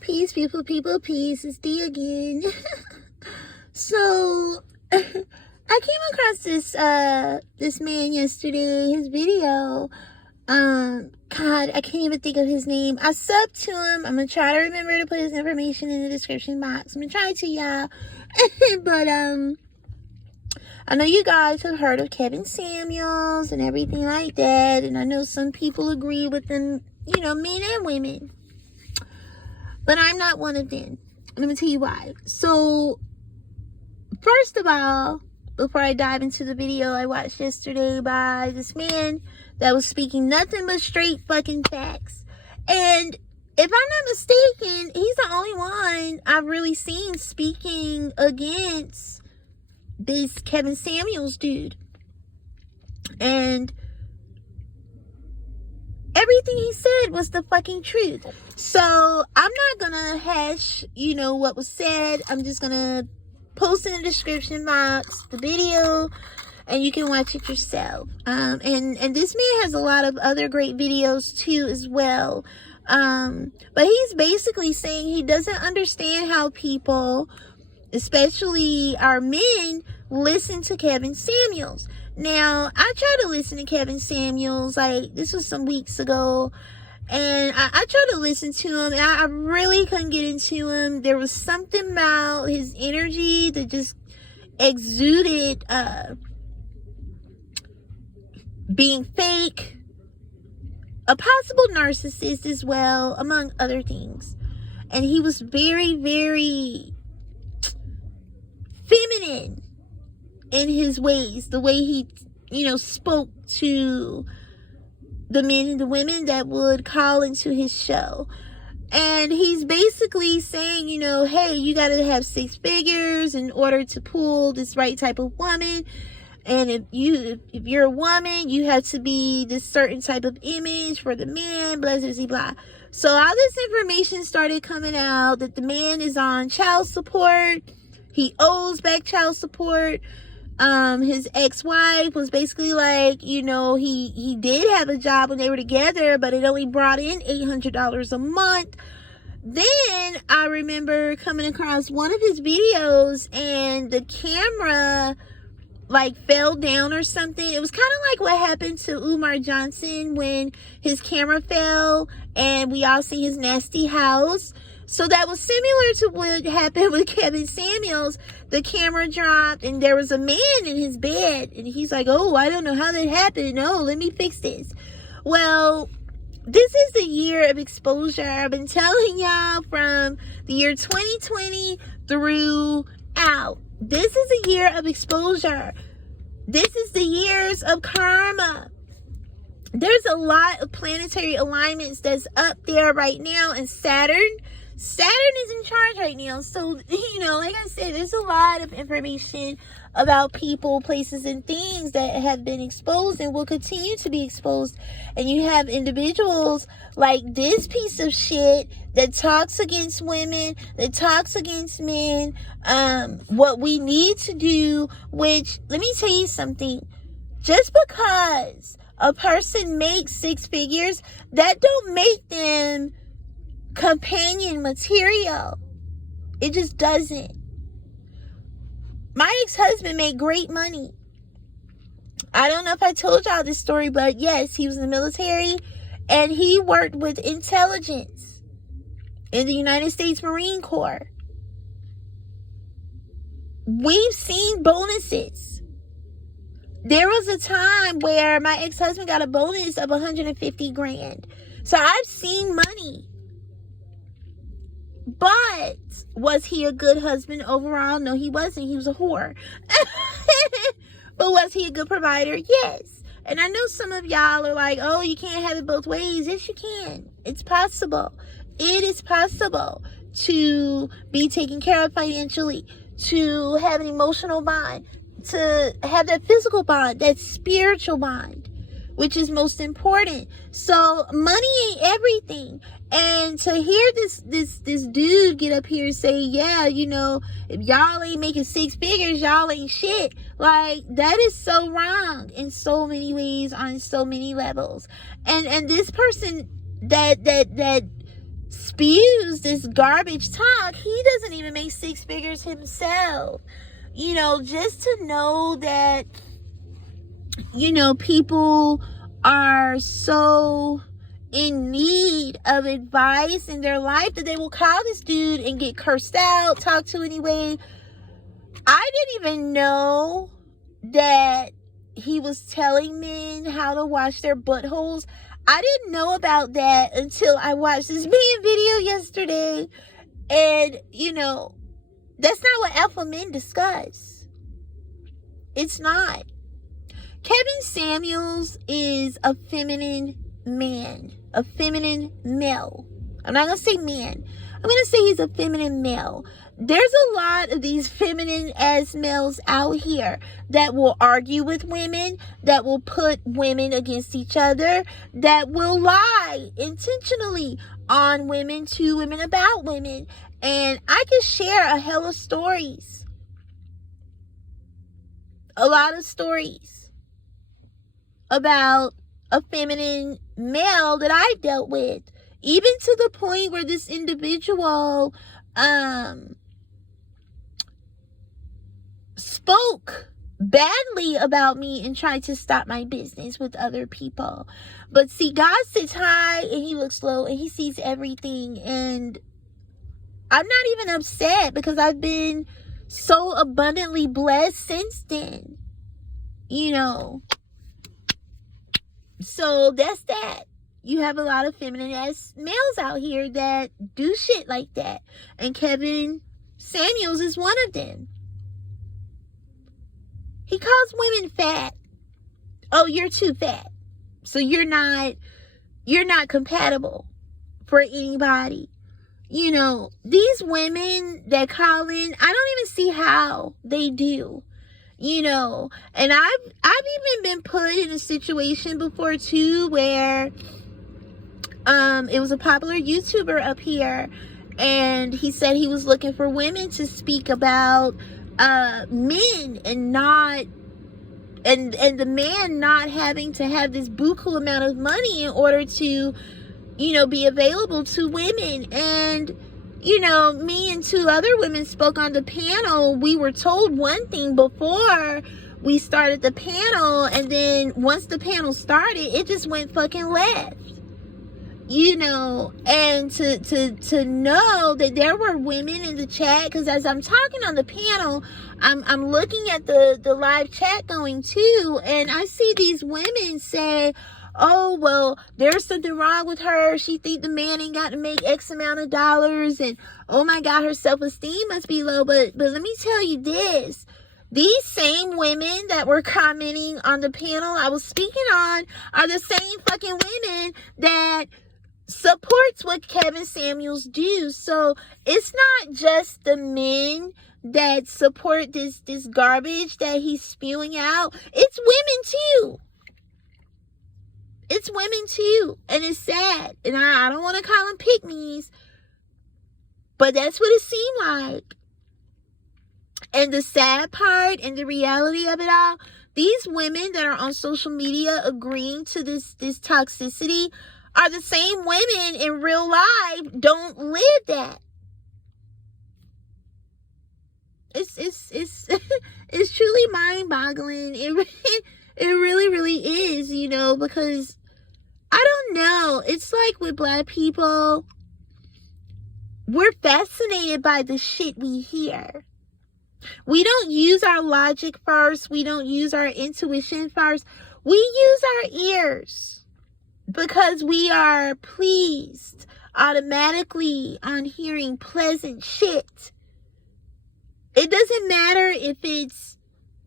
Peace, people, peace. It's D again. So, I came across this man yesterday, his video. God, I can't even think of his name. I subbed to him. I'm gonna try to remember to put his information in the description box. I'm gonna try to, y'all. But, I know you guys have heard of Kevin Samuels and everything like that. And I know some people agree with them, men and women. But I'm not one of them. Let me tell you why. So, first of all, before I dive into the video I watched yesterday by this man that was speaking nothing but straight fucking facts. And if I'm not mistaken, he's the only one I've really seen speaking against this Kevin Samuels dude. And everything he said was the fucking truth. So I'm not gonna hash, what was said. I'm just gonna post in the description box the video, and you can watch it yourself. And this man has a lot of other great videos too as well. But he's basically saying he doesn't understand how people, especially our men, listen to Kevin Samuels. Now, I tried to listen to Kevin Samuels, this was some weeks ago, and I tried to listen to him, and I really couldn't get into him. There was something about his energy that just exuded being fake, a possible narcissist as well, among other things. And he was very, very feminine in his ways, the way he, spoke to the men and the women that would call into his show. And he's basically saying, hey, you got to have 6 figures in order to pull this right type of woman. And if you're a woman, you have to be this certain type of image for the man, blah, blah, blah, blah. So all this information started coming out that the man is on child support. He owes back child support. His ex-wife was basically like, he did have a job when they were together, but it only brought in $800 a month. Then I remember coming across one of his videos, and the camera fell down or something. It was kind of like what happened to Umar Johnson when his camera fell and we all see his nasty house. So that was similar to what happened with Kevin Samuels. The camera dropped and there was a man in his bed, and he's like, oh, I don't know how that happened. No, let me fix this. Well, this is the year of exposure. I've been telling y'all from the year 2020 through out. This is a year of exposure. This is the years of karma. There's a lot of planetary alignments that's up there right now, and Saturn is in charge right now. So, like I said, there's a lot of information about people, places, and things that have been exposed and will continue to be exposed. And you have individuals like this piece of shit that talks against women, that talks against men. What we need to do, which, let me tell you something. Just because a person makes 6 figures, that don't make them companion material. It just doesn't. My ex-husband made great money. I don't know if I told y'all this story, but yes, he was in the military and he worked with intelligence in the United States Marine Corps. We've seen bonuses. There was a time where my ex-husband got a bonus of $150,000. So I've seen money. But was he a good husband overall? No, he wasn't. He was a whore. But was he a good provider? Yes. And I know some of y'all are like, oh, you can't have it both ways. Yes, you can. It's possible. It is possible to be taken care of financially, to have an emotional bond, to have that physical bond, that spiritual bond, which is most important. So money ain't everything. And to hear this dude get up here and say, yeah, if y'all ain't making 6 figures, y'all ain't shit. That is so wrong in so many ways, on so many levels. And this person that spews this garbage talk. He doesn't even make six figures himself. You know, just to know that, you know, people are so in need of advice in their life that they will call this dude and get cursed out, talk to anyway. I didn't even know that he was telling men how to wash their buttholes. I didn't know about that until I watched this man video yesterday. And, you know, that's not what alpha men discuss. It's not. Kevin Samuels is a feminine man, a feminine male. I'm not going to say man. I'm going to say he's a feminine male. There's a lot of these feminine as males out here that will argue with women, that will put women against each other, that will lie intentionally on women, to women, about women. And I can share a hell of stories. A lot of stories about a feminine male that I've dealt with. Even to the point where this individual spoke badly about me and tried to stop my business with other people. But see, God sits high and he looks low and he sees everything. And I'm not even upset because I've been so abundantly blessed since then. You know. So that's that. You have a lot of feminine ass males out here that do shit like that. And Kevin Samuels is one of them. He calls women fat. Oh, you're too fat. So you're not compatible for anybody. You know, these women that call in, I don't even see how they do. You know, and I've even been put in a situation before too where it was a popular YouTuber up here, and he said he was looking for women to speak about men and not and the man not having to have this buku amount of money in order to, you know, be available to women. And you know, me and two other women spoke on the panel. We were told one thing before we started the panel, and then once the panel started, it just went fucking left. You know, and to know that there were women in the chat, because as I'm talking on the panel, I'm looking at the live chat going too, and I see these women say, oh, well, there's something wrong with her. She think the man ain't got to make X amount of dollars, and oh my God, her self-esteem must be low. But let me tell you this. These same women that were commenting on the panel I was speaking on are the same fucking women that supports what Kevin Samuels do. So it's not just the men that support this garbage that he's spewing out. It's women too. It's women too. And it's sad. And I don't want to call them pick-me's, but that's what it seemed like. And the sad part and the reality of it all, these women that are on social media agreeing to this toxicity are the same women in real life don't live that. It's it's truly mind-boggling. It really is, you know, because I don't know. It's like with Black people, we're fascinated by the shit we hear. We don't use our logic first. We don't use our intuition first. We use our ears. Because we are pleased automatically on hearing pleasant shit. It doesn't matter if it's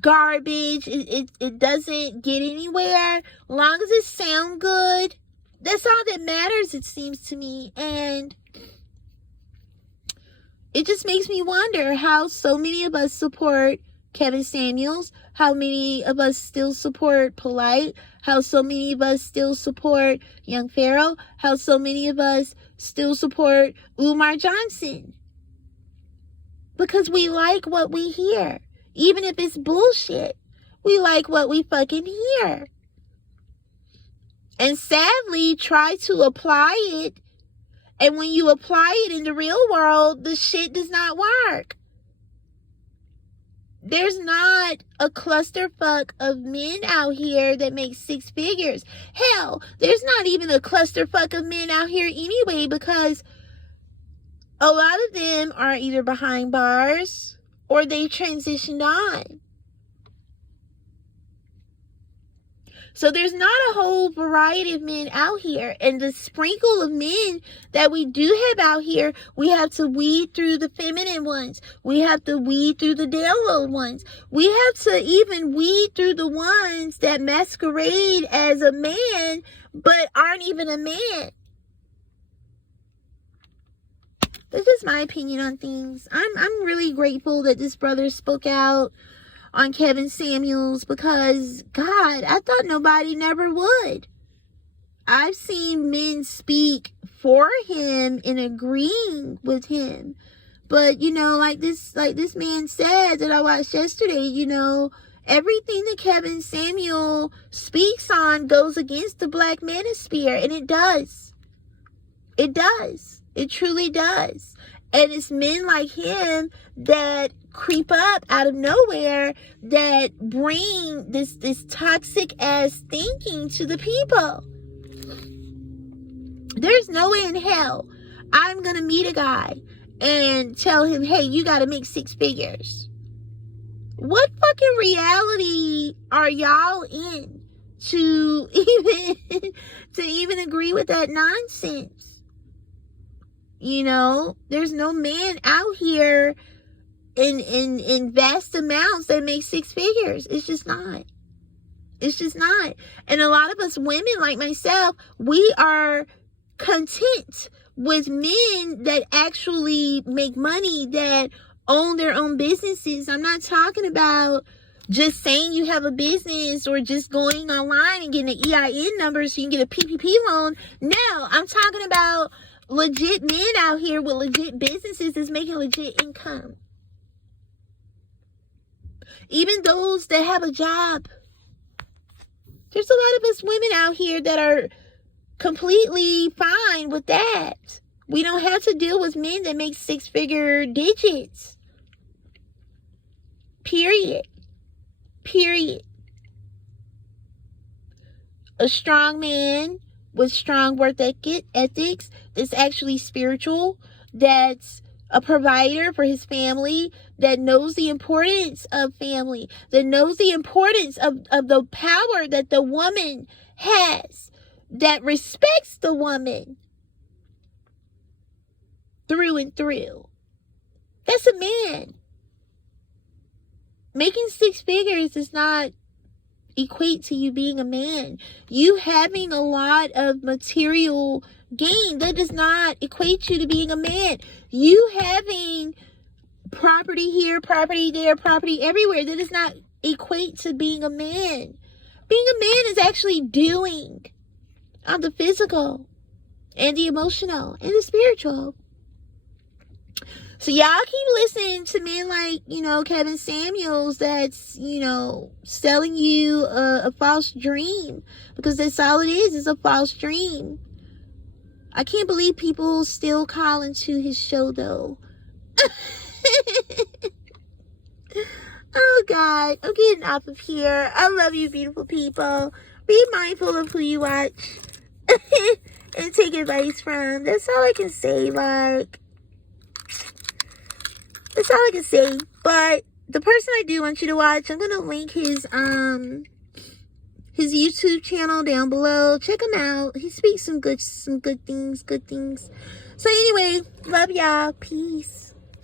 garbage. It doesn't get anywhere. Long as it sounds good, that's all that matters, it seems to me. And it just makes me wonder how so many of us support Kevin Samuels, how many of us still support Polite, how so many of us still support Young Pharaoh, how so many of us still support Umar Johnson. Because we like what we hear. Even if it's bullshit, we like what we fucking hear. And sadly, try to apply it And when you apply it in the real world, the shit does not work. There's not a clusterfuck of men out here that make six figures. Hell, there's not even a clusterfuck of men out here anyway, because a lot of them are either behind bars or they transitioned on. So there's not a whole variety of men out here. And the sprinkle of men that we do have out here, we have to weed through the feminine ones. We have to weed through the download ones. We have to even weed through the ones that masquerade as a man, but aren't even a man. That's just my opinion on things. I'm really grateful that this brother spoke out on Kevin Samuels, because God, I thought nobody never would. I've seen men speak for him and agreeing with him, but like this man said that I watched yesterday, everything that Kevin Samuel speaks on goes against the black manosphere, and it does. It truly does. And it's men like him that creep up out of nowhere that bring this toxic ass thinking to the people. There's no way in hell I'm gonna meet a guy and tell him, hey, you gotta make six figures. What fucking reality are y'all in to even agree with that nonsense? There's no man out here in vast amounts that make six figures. It's just not. And a lot of us women like myself, we are content with men that actually make money, that own their own businesses. I'm not talking about just saying you have a business or just going online and getting an EIN number so you can get a PPP loan. No, I'm talking about legit men out here with legit businesses that's making legit income. Even those that have a job. There's a lot of us women out here that are completely fine with that. We don't have to deal with men that make six-figure digits. Period. A strong man with strong work ethics, that's actually spiritual, that's a provider for his family, that knows the importance of family, that knows the importance of the power that the woman has, that respects the woman through and through. That's a man. Making six figures does not equate to you being a man. You having a lot of material gain, that does not equate you to being a man. You having property here, property there, property everywhere, that does not equate to being a man. Being a man is actually doing on the physical and the emotional and the spiritual. So y'all keep listening to men like, Kevin Samuels that's, selling you a false dream, because that's all it is. It's a false dream. I can't believe people still call into his show though. Oh God, I'm getting off of here. I love you, beautiful people. Be mindful of who you watch and take advice from. That's all I can say, that's all I can say. But the person I do want you to watch, I'm gonna link his YouTube channel down below. Check him out. He speaks some good things. So anyway, love y'all. Peace.